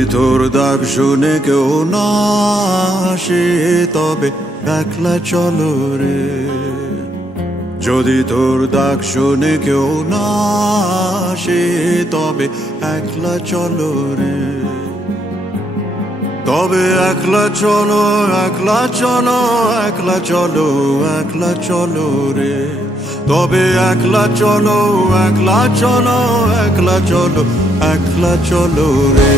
যদি তোর ডাক শুনে কেউ না আসে তবে একলা চলো রে। যদি তোর ডাক শুনে কেউ না আসে তবে একলা চলো রে। তবে একলা চলো, একলা চলো, একলা চলো, একলা চলো রে। তবে একলা চলো, একলা চলো, একলা চলো, একলা চলো রে।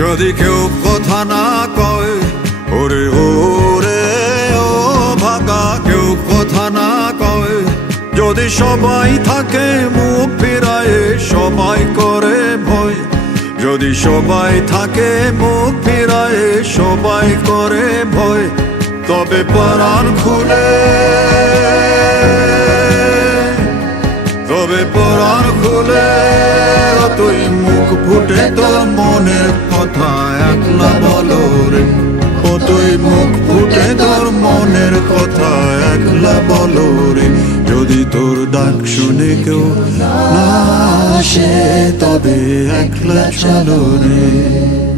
যদি কেউ কথা না কয় ওরে ওরে ও ভাগা, কেউ কথা না কয়, যদি সবাই থাকে মুখ ফিরায় সবাই করে ভয়, যদি সবাই থাকে মুখ ফিরায় সবাই করে ভয়, তবে পরাণ খুলে, তবে পরাণ খুলে তুই মুখ ফুটে তোর মনের কথা একলা বলো রে। ও তুই মুখ ফুটে তোর মনের কথা একলা বলো রে। যদি তোর ডাক শুনে কেউ না আসে তবে একলা চলো রে।